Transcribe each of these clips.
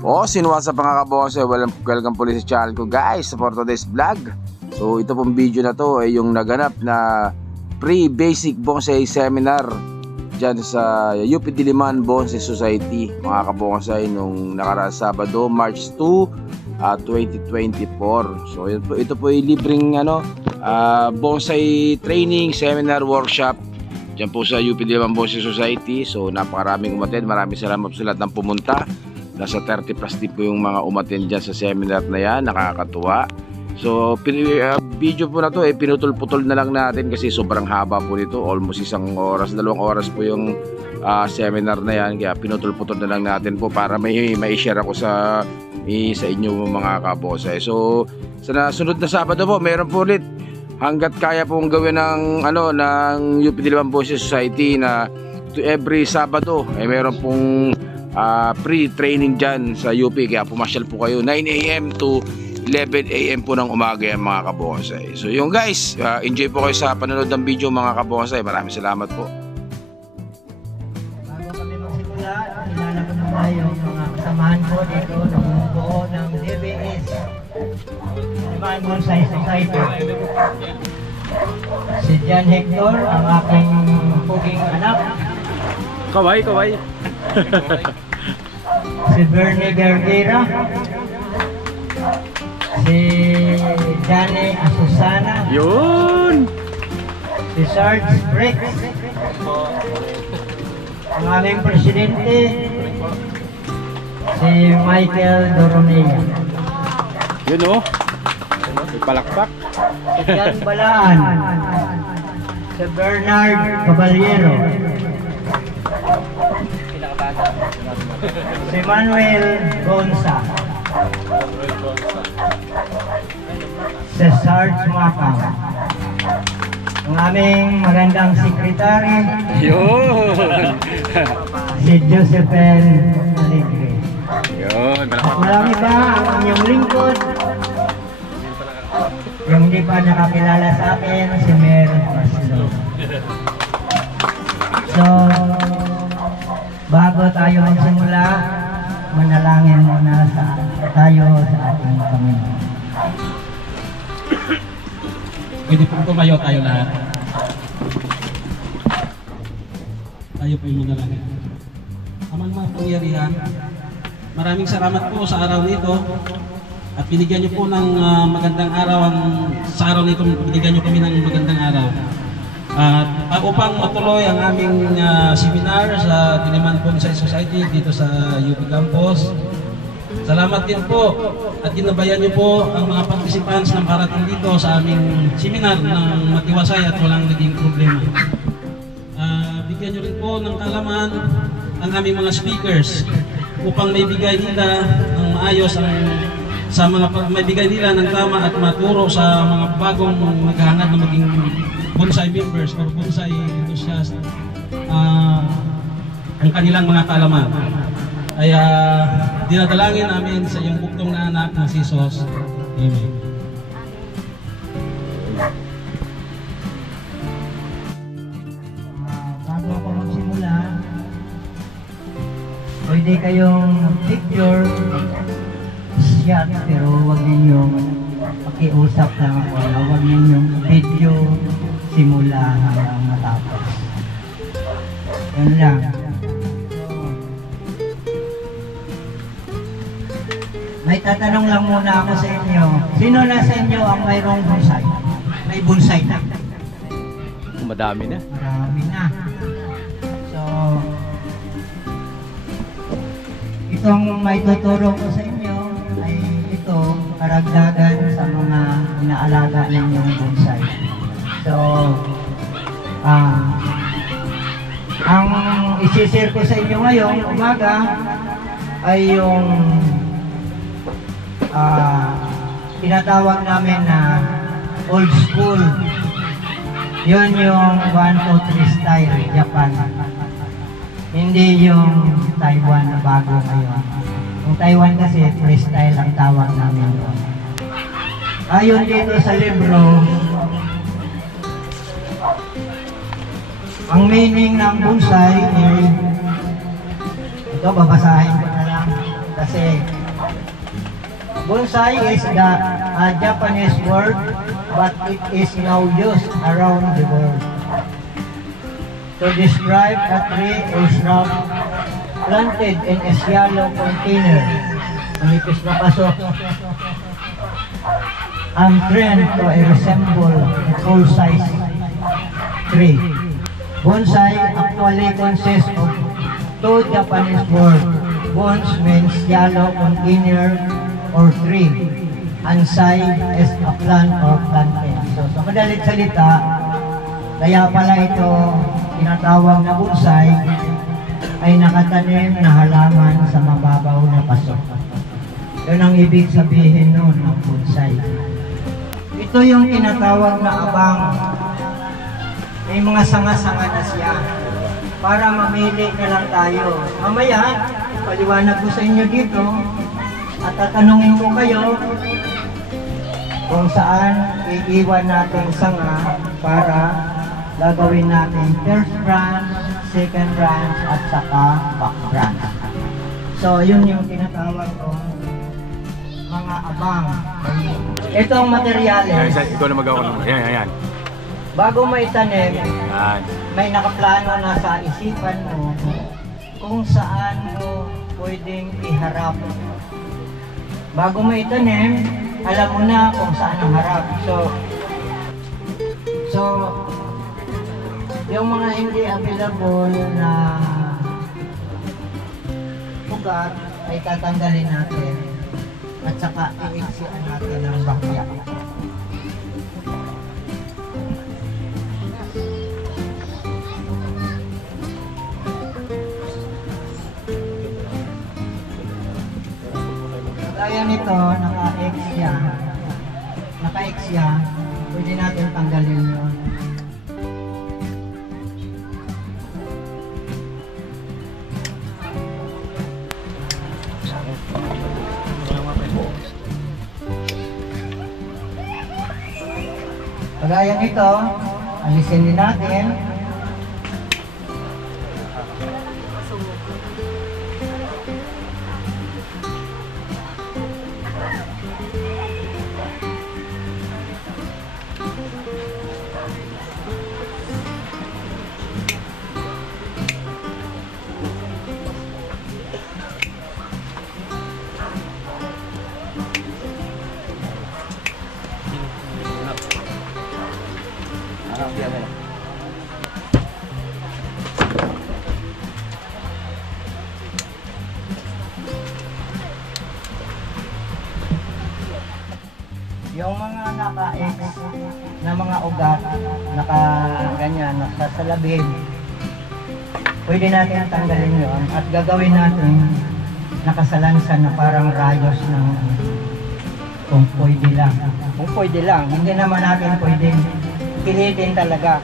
Sinuwasa pa mga kabose, welcome po sa channel ko guys for today's vlog. So ito pong video na to ay yung naganap na pre-basic bonsai seminar dyan sa UP Diliman Bonsai Society mga kabonsai nung nakaraang Sabado, March 2, 2024. So ito po ay libreng bonsai training, seminar, workshop dyan po sa UP Diliman Bonsai Society. So napakaraming umattend, maraming salamat sa lahat ng pumunta. Nasa 30 plus din po yung mga umattend dyan sa seminar na yan, nakakatuwa. So video po na to pinutol-putol na lang natin kasi sobrang haba po nito, almost 1 oras, 2 oras po yung seminar na yan, kaya pinutol-putol na lang natin po para may share ako sa inyo mga kabosay. So sa sunod na Sabado po meron po ulit, hanggat kaya pong gawin ng ng UP Diliman Bonsai Society na to every Sabado ay meron pong pre-training dyan sa UP, kaya pumasyal po kayo 9 AM to 11 AM po ng umaga yan mga kabonsai. So yung guys, enjoy po kayo sa panonood ng video mga kabonsai. Maraming salamat po. Bago kami magsimula, kilala ko na tayo mga kasamahan ko dito ng buo ng DBS Diliman Bonsai Society. Si John Hector, ang aking puging anak. Kaway. Si Bernie Guerrera. Si Dani Asusana. Yun! Si Sarge Rex. Ang aming presidente. Si Michael Doronea. Yun o. May palakpak. Si Jan Balaan. Si Bernard Caballero. Si Manuel Gonza. Si Sarge Macau. Ang aming magandang sekretary. Yun! Si Josephine Alegre. Yun! At marami pa ang inyong lingkod. Yung hindi pa nakakilala sa akin, si Mel Marcelo. So, bago tayo magsimula, manalangin muna tayo sa ating Panginoon. Pwede po tumayo tayo lahat. Tayo po yung manalangin. Amang makapangyarihan, maraming salamat po sa araw nito at binigyan niyo po ng magandang araw. Sa araw nito binigyan niyo kami ng magandang araw. Upang matuloy ang aming seminar sa Diliman Bonsai Society dito sa UP Campus. Salamat din po at ginabayan niyo po ang mga participants na parating dito sa aming seminar ng matiwasay at walang naging problema. Bigyan niyo rin po ng kaalaman ang aming mga speakers upang may bigay nila ng maayos may bigay nila ng tama at maturo sa mga bagong naghahangad na maging bonsai members or bonsai enthusiasts ang kanilang mga kaalaman. Ay dinadalangin namin sa iyong buktong na anak na si Jesus. Amen. Bago ako magsimula, pwede kayong picture shot, pero huwag ninyong pakiusap lang ako. Huwag ninyong video simula hanggang matapos. Yan lang. May tatanong lang muna ako sa inyo. Sino na sa inyo ang mayroong bonsai? May bonsai na? Madami na. Marami na. So, itong may tuturo ko sa inyo ay ito, karagdagan sa mga inaalaga ninyong bonsai. So, ang isi-share ko sa inyo ngayong umaga ay yung tinatawag namin na old school. Yun yung 1, 2, 3 style Japan. Hindi yung Taiwan na bago ngayon. Yung Taiwan kasi freestyle ang tawag namin doon. Ayon dito sa libro, ang meaning ng bonsai ay ito, babasahin ko na lang. kasi bonsai is the Japanese word, but it is now used around the world to describe a tree or shrub planted in a shallow container. Manipis na paso. Ang trend to resemble a full-size tree. Bonsai actually consists of two Japanese words. Bons means shallow container or tree. And sai is a plant or planting. So sa madalit salita, kaya pala ito tinatawag na bonsai ay nakatanim na halaman sa mababaw na paso. Yun ang ibig sabihin nun ng bonsai. Ito yung tinatawag na abang. May mga sanga-sanga na siya. Para mamili na lang tayo. Mamaya, paliwanag ko sa inyo dito at tatanungin ko kayo kung saan iiwan natin sanga para gagawin natin first branch, second branch, at saka back branch. So, yun yung tinatawag ko mga abang. Ito ang materyales. Ikaw na magawa naman. Yan. Bago maitanim, Yan. may nakaplano na sa isipan mo kung saan mo pwedeng iharap. Bago maitanim, alam mo na kung saan ang harap. So yung mga hindi available na ugat ay tatanggalin natin at saka i-iksian natin ng bakya. Kaya nito, naka-X siya, pwede natin tanggalin yun. Kagaya nito, alisin din natin. Yung mga naka-X na mga ugat, naka-ganyan, nakasalabid, pwede natin tanggalin yun at gagawin natin nakasalansan na parang rayos ng kung pwede lang. Kung pwede lang, hindi naman natin pwedeng pilitin talaga.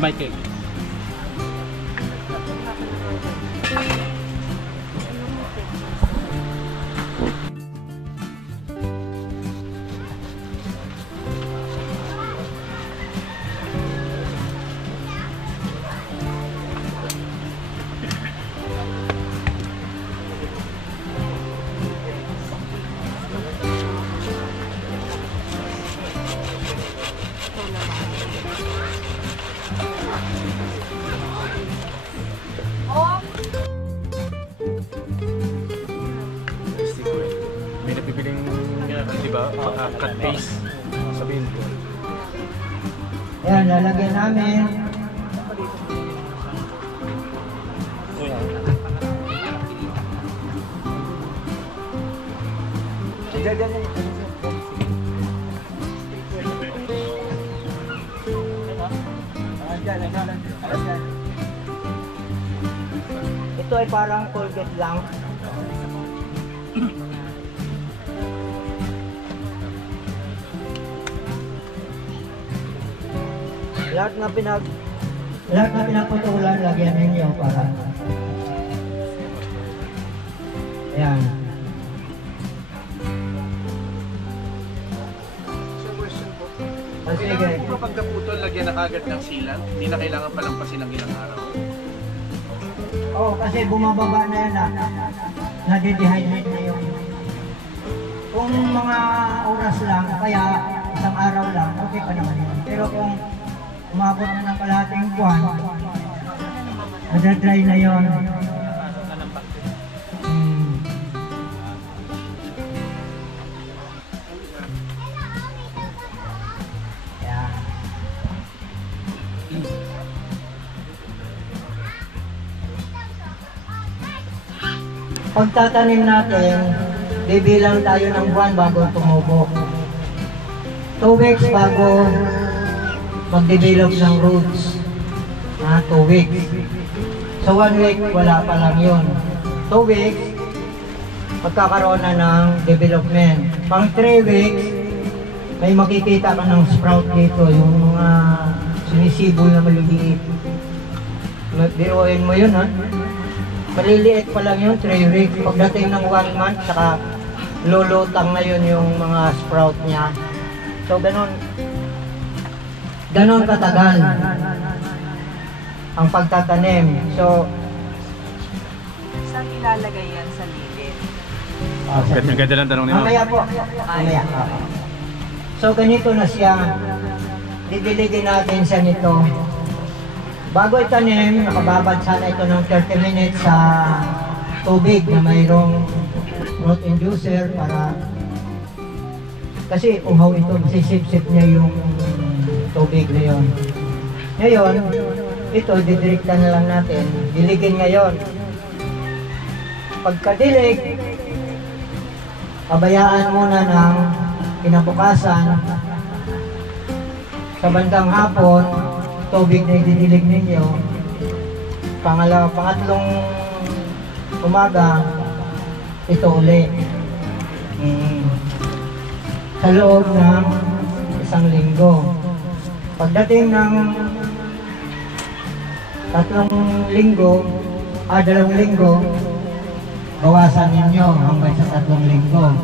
Michael. May nabibiling, di ba, cut paste. Sabihin ko. Ayan, lalagyan namin. Ito ay parang Colgate lang. Lahat na pinagputulan, lagyan ninyo para. Ayan. pagkaputol, lagyan na kagad ng sealant. Hindi na kailangan palampasin ng ilang araw. Oo, kasi bumababa na yan nade-dehydrate na yun. Kung mga oras lang, kaya isang araw lang, okay pa naman yun. Pero kung umabot na ng kalahating buwan, nadadry na yun. Yan. Pagtatanim natin, bibilang tayo ng buwan bago tumubo. 2 weeks bago mag-develop ng roots. 2 weeks. So 1 week, wala pa lang yun. 2 weeks, magkakaroon na ng development. Pang 3 weeks, may makikita ka ng sprout dito, yung mga sinisibol na maliliit. Biruin mo yun, ha? Maliliit pa lang yun, 3 weeks. Pagdating ng 1 month, saka lulutang na yun yung mga sprout niya. So, ganon katagal ang pagtatanim. So, saan ilalagay yan sa lilit? Ganda ng tanong ni Ma'am. Mamaya po. Mamaya. So, ganito na siya. Didiligin natin siya nito. Bago itanim, nakababad sana ito ng 30 minutes sa tubig na mayroong root inducer para kasi uhaw ito, masisip-sip niya yung tubig na yun. Ngayon, ito, didirekta na lang natin. Diligin ngayon. Pagkadilig, pabayaan muna ng kinabukasan. Sa bandang hapon, tubig na ididilig ninyo. Pangatlong umaga, ito uli. Sa loob ng 1 linggo. Pagdating ng 3 linggo, 2 linggo, bawasan ninyo hanggang sa 3 linggo.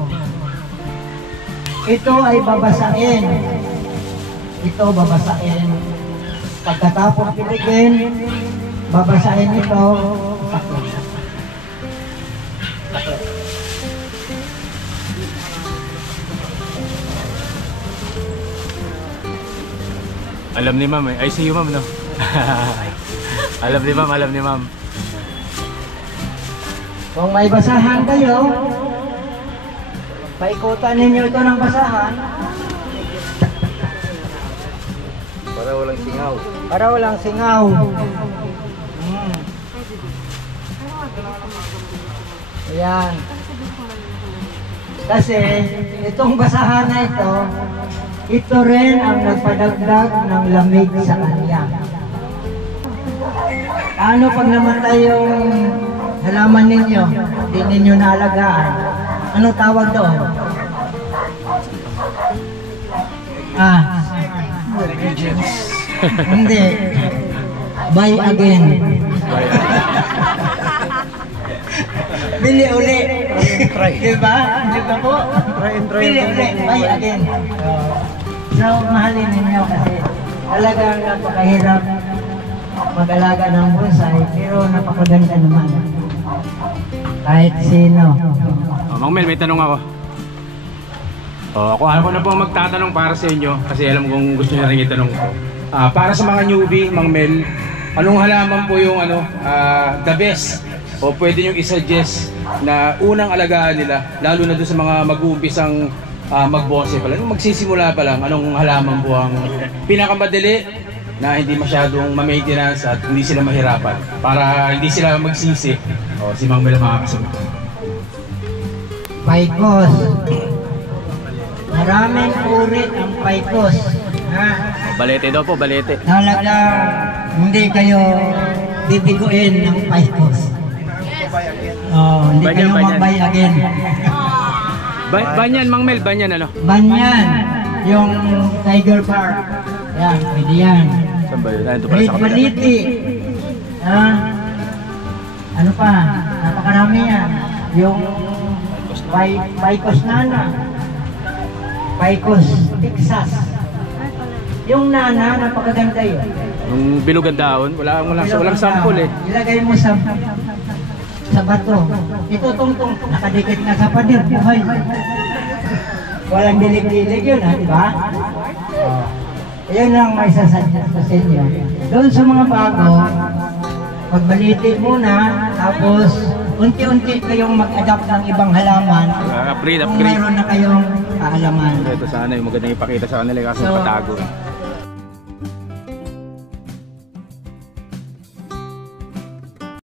Ito ay babasain. Ito babasain. Pagkatapos piligin, babasain ito. Alam ni Ma'am eh. I see you, Ma'am, no? Alam ni Ma'am. Kung may basahan kayo, paikutan ninyo ito ng basahan. Para walang singaw. Para walang singaw. Ayan. Kasi itong basahan na ito rin ang nagpadagdag ng lamig sa kanya. Ano pag namatay yung halaman ninyo, hindi ninyo naalagaan? Ano tawag doon? Hindi. Buy again. Bili uli. Diba? Diba po? Bili uli. Buy again. So, mahalin ninyo kasi talagang napakahirap mag-alaga ng bonsai, pero napakaganda naman. Kahit sino. Mang Mel, may tanong ako. Ako na po magtatanong para sa inyo kasi alam kong gusto niyo rin itanong ko. Para sa mga newbie, Mang Mel, anong halaman po yung the best o pwede nyo i-suggest na unang alagaan nila, lalo na doon sa mga mag-uumpisang mag-bonsai pa lang, magsisimula pa lang, anong halaman po ang pinakamadali na hindi masyadong ma-maintenance at hindi sila mahirapan para hindi sila magsisi? Si Mang Mel makakasagot. Paikos. Maraming uri ang paikos. Balete daw po, balete. Talaga hindi kayo bibiguin ng paikos. Hindi kayo mag-buy again. Banyan, Mang Mel, banyan ano? Banyan, yung Tiger Park. Yan, pwede yan. Saan ba yun? Ito pala Great sa kapila. Maniti. Ano pa? Napakarami yan. Yung Paikos Nana. Paikos Texas. Yung nana, napakaganda yun. Yung bilog ang daon, walang sample eh. Ilagay mo sa bato. Itutungtong, nakadikit na sa pader, buhay. Walang dilig-dilig yun, ha, di ba? Yun lang may sasadya sa inyo. Doon sa mga bago, pagbalitin muna, tapos unti-unti kayong mag-adapt ng ibang halaman. Upgrade. Kung meron na kayong kaalaman. Ito sana yung magandang ipakita sa kanila kasi patago.